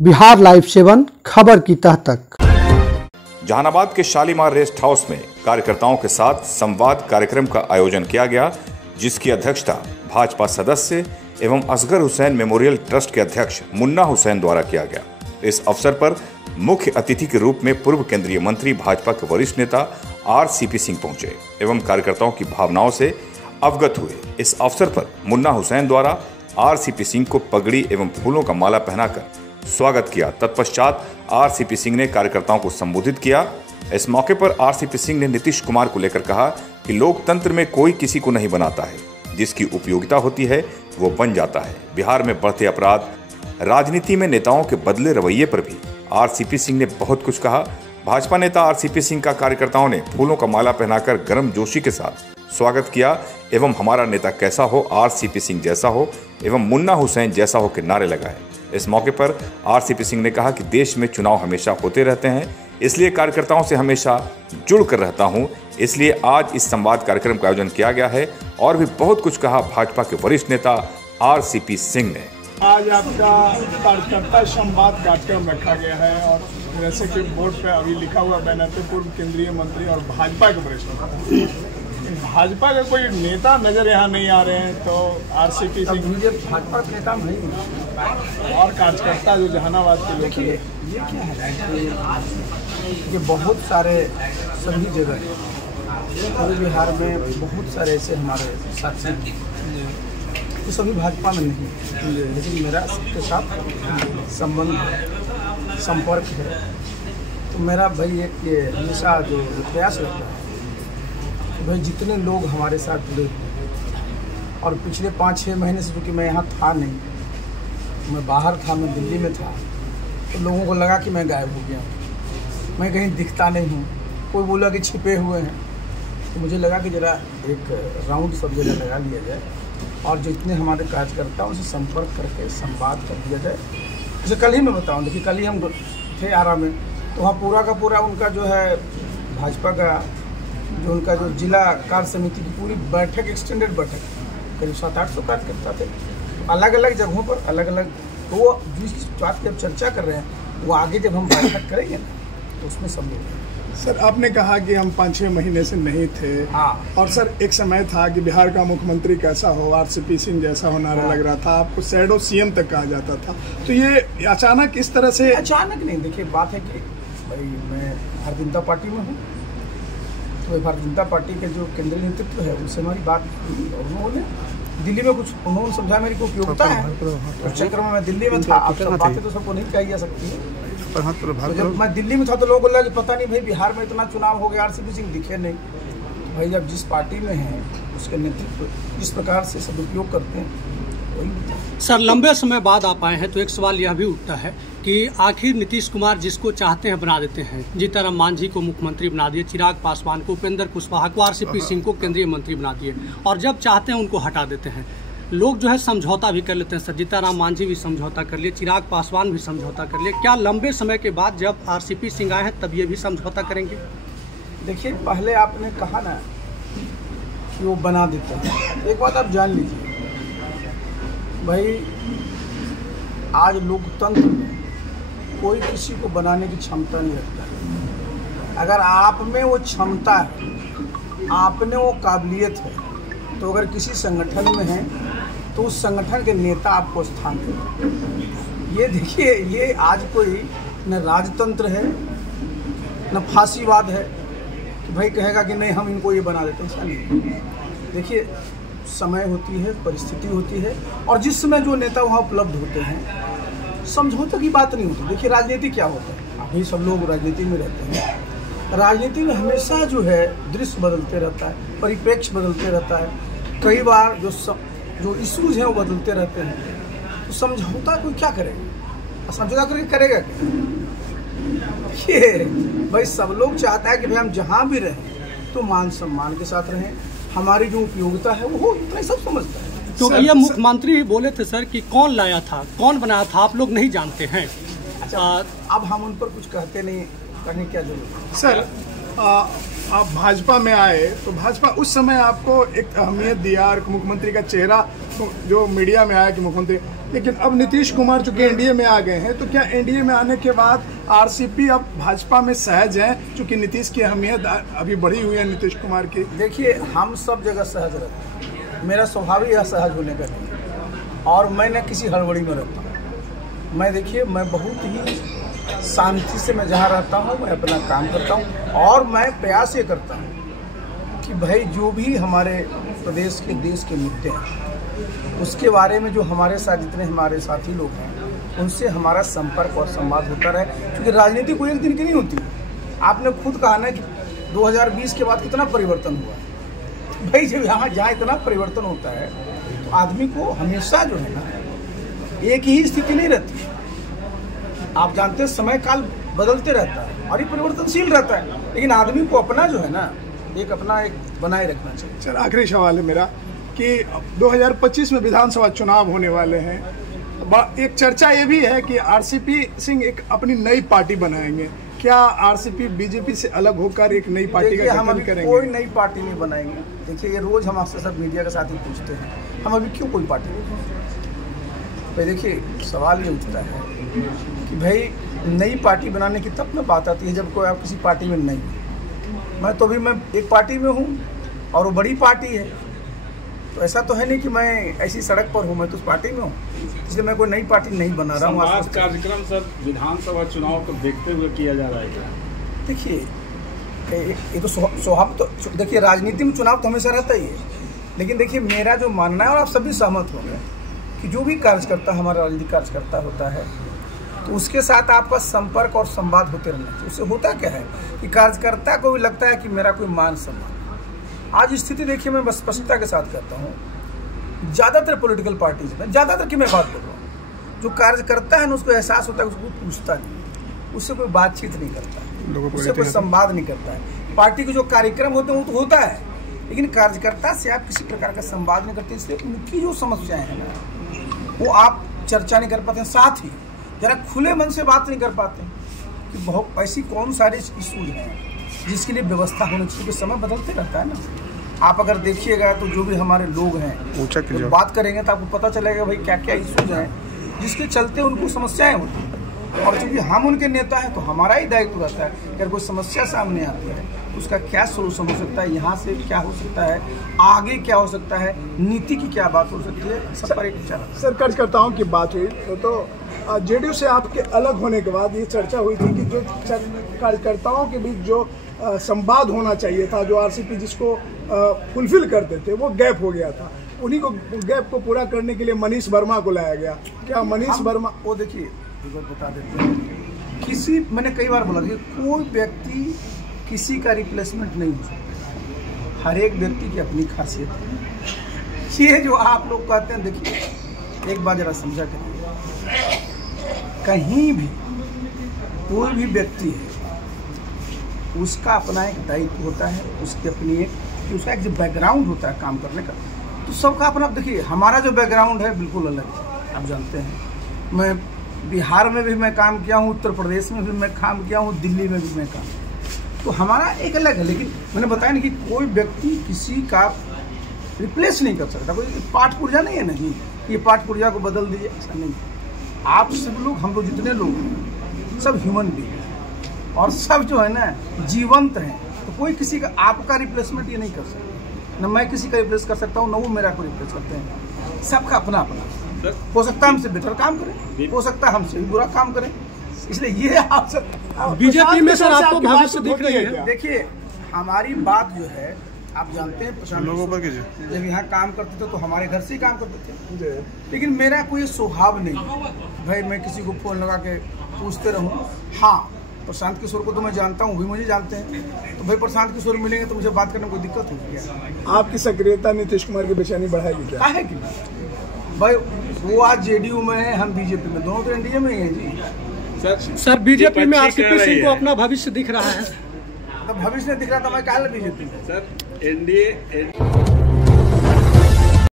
Bihar live 7 खबर की तह तक। जहानाबाद के शालीमार रेस्ट हाउस में कार्यकर्ताओं के साथ संवाद कार्यक्रम का आयोजन किया गया, जिसकी अध्यक्षता भाजपा सदस्य एवं असगर हुसैन मेमोरियल ट्रस्ट के अध्यक्ष मुन्ना हुसैन द्वारा किया गया। इस अवसर पर मुख्य अतिथि के रूप में पूर्व केंद्रीय मंत्री भाजपा के वरिष्ठ नेता RCP सिंह पहुंचे एवं कार्यकर्ताओं की भावनाओं से अवगत हुए। इस अवसर पर मुन्ना हुसैन द्वारा RCP सिंह को पगड़ी एवं फूलों का माला पहनाकर स्वागत किया। तत्पश्चात RCP सिंह ने कार्यकर्ताओं को संबोधित किया। इस मौके पर RCP सिंह ने नीतीश कुमार को लेकर कहा कि लोकतंत्र में कोई किसी को नहीं बनाता है, जिसकी उपयोगिता होती है वो बन जाता है। बिहार में बढ़ते अपराध, राजनीति में नेताओं के बदले रवैये पर भी RCP सिंह ने बहुत कुछ कहा। भाजपा नेता RCP सिंह का कार्यकर्ताओं ने फूलों का माला पहनाकर गर्मजोशी के साथ स्वागत किया एवं हमारा नेता कैसा हो, RCP सिंह जैसा हो एवं मुन्ना हुसैन जैसा हो के नारे लगाए। इस मौके पर RCP सिंह ने कहा कि देश में चुनाव हमेशा होते रहते हैं, इसलिए कार्यकर्ताओं से हमेशा जुड़ कर रहता हूं, इसलिए आज इस संवाद कार्यक्रम का आयोजन किया गया है। और भी बहुत कुछ कहा भाजपा के वरिष्ठ नेता RCP सिंह ने। आज आपका कार्यकर्ता संवाद कार्यक्रम रखा गया है और जैसे कि बोर्ड पे अभी लिखा हुआ बैनर पे पूर्व केंद्रीय मंत्री और भाजपा के वरिष्ठ नेता, भाजपा का कोई नेता नजर यहाँ नहीं आ रहे हैं, तो RCP सिंह मुझे भाजपा का नेता नहीं और कार्यकर्ता जो जहानाबाद के लोग देखिए, ये क्या है, ये बहुत सारे सभी जगह पूरे बिहार में बहुत सारे ऐसे हमारे साथी हैं तो सभी भाजपा में नहीं, लेकिन मेरा सबके साथ संबंध है, संपर्क है। तो मेरा भाई एक ये हमेशा जो प्रयास रहता है कि भाई जितने लोग हमारे साथ जुड़े और पिछले 5-6 महीने से, क्योंकि मैं यहाँ था नहीं, मैं बाहर था, मैं दिल्ली में था, तो लोगों को लगा कि मैं गायब हो गया, मैं कहीं दिखता नहीं हूँ, कोई बोला कि छिपे हुए हैं, तो मुझे लगा कि ज़रा एक राउंड सब जगह लगा लिया जाए और जितने हमारे कार्यकर्ताओं से संपर्क करके संवाद कर दिया जाए। जैसे कल ही मैं बताऊँ, देखिए कल ही हम थे आरा में, तो वहाँ पूरा का पूरा उनका जो है भाजपा का जो उनका जो जिला कार्य समिति की पूरी बैठक, एक्सटेंडेड बैठक, करीब 700-800 कार्यकर्ता थे, अलग अलग जगहों पर अलग अलग। तो वो जिस बात की अब चर्चा कर रहे हैं वो आगे जब हम बैठक करेंगे ना तो उसमें सब लोग। सर, आपने कहा कि हम 5-6 महीने से नहीं थे। हाँ। और सर एक समय था कि बिहार का मुख्यमंत्री कैसा हो, RCP सिंह जैसा हो नारा लग रहा था, आपको शैडो CM तक कहा जाता था। तो ये अचानक इस तरह से? अचानक नहीं, देखिए बात है कि भाई मैं भारतीय जनता पार्टी में हूँ, तो भारतीय जनता पार्टी के जो केंद्रीय नेतृत्व है उनसे हमारी बात हुई और उन्होंने दिल्ली में कुछ उन्होंने समझा मेरी को उपयोगिता है। उस चक्कर में मैं दिल्ली में था। अब सब बातें तो सबको नहीं कही जा सकती है। तो जब मैं दिल्ली में था तो लोगों को लगा कि पता नहीं भाई बिहार में इतना चुनाव हो गया, RCP सिंह दिखे नहीं। तो भाई जब जिस पार्टी में हैं उसके नेतृत्व जिस प्रकार से सदुपयोग करते हैं वही। सर, लंबे समय बाद आप आए हैं तो एक सवाल यह भी उठता है कि आखिर नीतीश कुमार जिसको चाहते हैं बना देते हैं। जीतन मांझी को मुख्यमंत्री बना दिए, चिराग पासवान को, उपेंद्र कुशवाहा को, RCP सिंह को केंद्रीय मंत्री बना दिए और जब चाहते हैं उनको हटा देते हैं। लोग जो है समझौता भी कर लेते हैं। सर, जीतन मांझी भी समझौता कर लिए, चिराग पासवान भी समझौता कर लिए। क्या लंबे समय के बाद जब RCP सिंह आए हैं तब ये भी समझौता करेंगे? देखिए, पहले आपने कहा ना कि वो बना देते हैं, एक बात आप जान लीजिए भाई, आज लोकतंत्र में कोई किसी को बनाने की क्षमता नहीं रखता है। अगर आप में वो क्षमता है, आप में वो काबिलियत है, तो अगर किसी संगठन में है तो उस संगठन के नेता आपको स्थान दें। ये देखिए, ये आज कोई न राजतंत्र है न फांसीवाद है कि भाई कहेगा कि नहीं हम इनको ये बना देते हैं, ऐसा नहीं। देखिए, समय होती है, परिस्थिति होती है और जिस समय जो नेता वहाँ उपलब्ध होते हैं, समझौते की बात नहीं होती। देखिए, राजनीति क्या होता है, अभी सब लोग राजनीति में रहते हैं। राजनीति में हमेशा जो है दृश्य बदलते रहता है, परिप्रेक्ष्य बदलते रहता है, कई बार जो इश्यूज हैं वो बदलते रहते हैं। तो समझौता कोई क्या करेगा, समझौता करके करेगा क्या? ये भाई सब लोग चाहता है कि भाई हम जहाँ भी रहें तो मान सम्मान के साथ रहें, हमारी जो उपयोगिता है वो हो, इतना सब समझता है। तो ये मुख्यमंत्री ही बोले थे सर कि कौन लाया था, कौन बनाया था, आप लोग नहीं जानते हैं। अच्छा, अब हम उन पर कुछ कहते नहीं, कहने क्या जरूरत है? सर आप भाजपा में आए तो भाजपा उस समय आपको एक अहमियत दिया और मुख्यमंत्री का चेहरा जो मीडिया में आया कि मुख्यमंत्री, लेकिन अब नीतीश कुमार चूंकि एनडीए में आ गए हैं, तो क्या एनडीए में आने के बाद आरसीपी अब भाजपा में सहज है, चूंकि नीतीश की अहमियत अभी बढ़ी हुई है नीतीश कुमार की? देखिए, हम सब जगह सहज रहते हैं, मेरा स्वभाव ही असहज होने का नहीं है और मैं न किसी हड़बड़ी में रहता हूँ। मैं देखिए, मैं बहुत ही शांति से मैं जहाँ रहता हूँ मैं अपना काम करता हूँ और मैं प्रयास ये करता हूँ कि भाई जो भी हमारे प्रदेश के देश के मुद्दे हैं उसके बारे में जो हमारे साथ जितने हमारे साथी लोग हैं उनसे हमारा संपर्क और संवाद होता रहे, क्योंकि राजनीति कोई एक दिन की नहीं होती। आपने खुद कहा ना कि 2020 के बाद कितना परिवर्तन हुआ है। भाई जब जहाँ इतना परिवर्तन होता है तो आदमी को हमेशा जो है ना एक ही स्थिति नहीं रहती। आप जानते हैं समय काल बदलते रहता है और ये परिवर्तनशील रहता है, लेकिन आदमी को अपना जो है ना एक बनाए रखना चाहिए। सर, आखिरी सवाल है मेरा कि 2025 में विधानसभा चुनाव होने वाले हैं। एक चर्चा ये भी है कि आरसीपी सिंह एक अपनी नई पार्टी बनाएंगे। क्या आरसीपी बीजेपी से अलग होकर एक नई पार्टी का गठन करेंगे? कोई नई पार्टी नहीं बनाएंगे। देखिए, ये रोज हम आपसे सब मीडिया के साथ ही पूछते हैं, हम अभी क्यों कोई पार्टी नहीं? तो देखिए, सवाल ये उठता है कि भाई नई पार्टी बनाने की तब ना बात आती है जब कोई आप किसी पार्टी में नहीं। मैं तो अभी मैं एक पार्टी में हूँ और वो बड़ी पार्टी है, तो ऐसा तो है नहीं कि मैं ऐसी सड़क पर हूँ, मैं तो उस पार्टी में हूँ, इसलिए मैं कोई नई पार्टी नहीं बना रहा हूँ। आज कार्यक्रम सर विधानसभा चुनाव को देखते हुए किया जा रहा है। देखिए, ये तो स्वभाव तो देखिए राजनीति में चुनाव तो हमेशा रहता ही है, लेकिन देखिए मेरा जो मानना है और आप सभी सहमत हो गए कि जो भी कार्यकर्ता हमारा राजनीतिक कार्यकर्ता होता है तो उसके साथ आपका संपर्क और संवाद होते रहना चाहिए। उससे होता क्या है कि कार्यकर्ता को भी लगता है कि मेरा कोई मान सम्मान। आज स्थिति देखिए, मैं बस स्पष्टता के साथ कहता हूँ, ज़्यादातर पॉलिटिकल पार्टीज में, ज़्यादातर की मैं बात कर रहा हूँ, जो कार्यकर्ता है ना उसको एहसास होता है, उसको पूछता नहीं, उससे कोई बातचीत नहीं करता है, उससे कोई संवाद नहीं करता है। पार्टी के जो कार्यक्रम होते हैं वो तो होता है, लेकिन कार्यकर्ता से आप किसी प्रकार का संवाद नहीं करते, इसलिए उनकी जो समस्याएं हैं ना वो आप चर्चा नहीं कर पाते हैं। साथ ही जरा खुले मन से बात नहीं कर पाते कि बहुत ऐसी कौन सारे इशूज हैं जिसके लिए व्यवस्था होनी चाहिए, क्योंकि समय बदलते रहता है ना। आप अगर देखिएगा तो जो भी हमारे लोग हैं तो बात करेंगे तो आपको पता चलेगा भाई क्या क्या इशूज हैं जिसके चलते उनको समस्याएं होती हैं, और चूँकि हम उनके नेता हैं तो हमारा ही दायित्व रहता है कि अगर कोई समस्या सामने आती है उसका क्या सोल्यूशन हो सकता है, यहाँ से क्या हो सकता है, आगे क्या हो सकता है, नीति की क्या बात हो सकती है, सब पर एक विचार। सर, कार्यकर्ताओं की बात हुई तो जेडीयू से आपके अलग होने के बाद ये चर्चा हुई थी कि जो कार्यकर्ताओं के बीच जो संवाद होना चाहिए था, जो आरसीपी जिसको फुलफिल करते थे, वो गैप हो गया था। उन्हीं को गैप को पूरा करने के लिए मनीष वर्मा को लाया गया। क्या मनीष वर्मा वो देखिए बता देते हैं, मैंने कई बार बोला कि कोई व्यक्ति किसी का रिप्लेसमेंट नहीं हो सकता, हर एक व्यक्ति की अपनी खासियत है। ये जो आप लोग कहते हैं, देखिए एक बात जरा समझा करिए, कहीं भी कोई भी व्यक्ति है उसका अपना एक दायित्व होता है, उसकी अपनी उसका एक जो बैकग्राउंड होता है काम करने का, तो सबका अपना। देखिए हमारा जो बैकग्राउंड है बिल्कुल अलग है, आप जानते हैं। मैं बिहार में भी मैं काम किया हूँ, उत्तर प्रदेश में भी मैं काम किया हूँ, दिल्ली में भी मैं काम, तो हमारा एक अलग है। लेकिन मैंने बताया ना कि कोई व्यक्ति किसी का रिप्लेस नहीं कर सकता, कोई पाठ पुर्जा नहीं है ना जी ये पाठ पुर्जा को बदल दीजिए, ऐसा नहीं। आप सब लोग, हम लोग जितने लोग हैं सब ह्यूमन बीइंग और सब जो है ना जीवंत हैं, तो कोई किसी का आपका रिप्लेसमेंट ये नहीं कर सकता, न मैं किसी का रिप्लेस कर सकता हूँ, न वो मेरा को रिप्लेस करते हैं। सबका अपना अपना हो सकता है, हमसे बेटर काम करें, हो सकता है हमसे भी बुरा काम करें, इसलिए ये आप बीजेपी में सर आपको भविष्य दिख रही है? देखिए हमारी बात जो है, आप जानते हैं प्रशांत लोगों पर जब यहाँ काम करते थे तो हमारे घर से ही काम करते थे, लेकिन मेरा कोई स्वभाव नहीं भाई मैं किसी को फोन लगा के पूछते रहूँ। हाँ, प्रशांत किशोर को तो मैं जानता हूँ, वो भी मुझे जानते हैं, तो भाई प्रशांत किशोर मिलेंगे तो मुझे बात करने में कोई दिक्कत होगी क्या? आपकी सक्रियता नीतीश कुमार की बेचैनी बढ़ाएगी क्या? है कि भाई वो आज जेडीयू में है, हम बीजेपी में, दोनों तो एनडीए में ही है जी। सर बीजेपी में आरसीपी सिंह को अपना भविष्य दिख रहा है, तो भविष्य दिख रहा था मैं कहा बीजेपी में सर एनडीए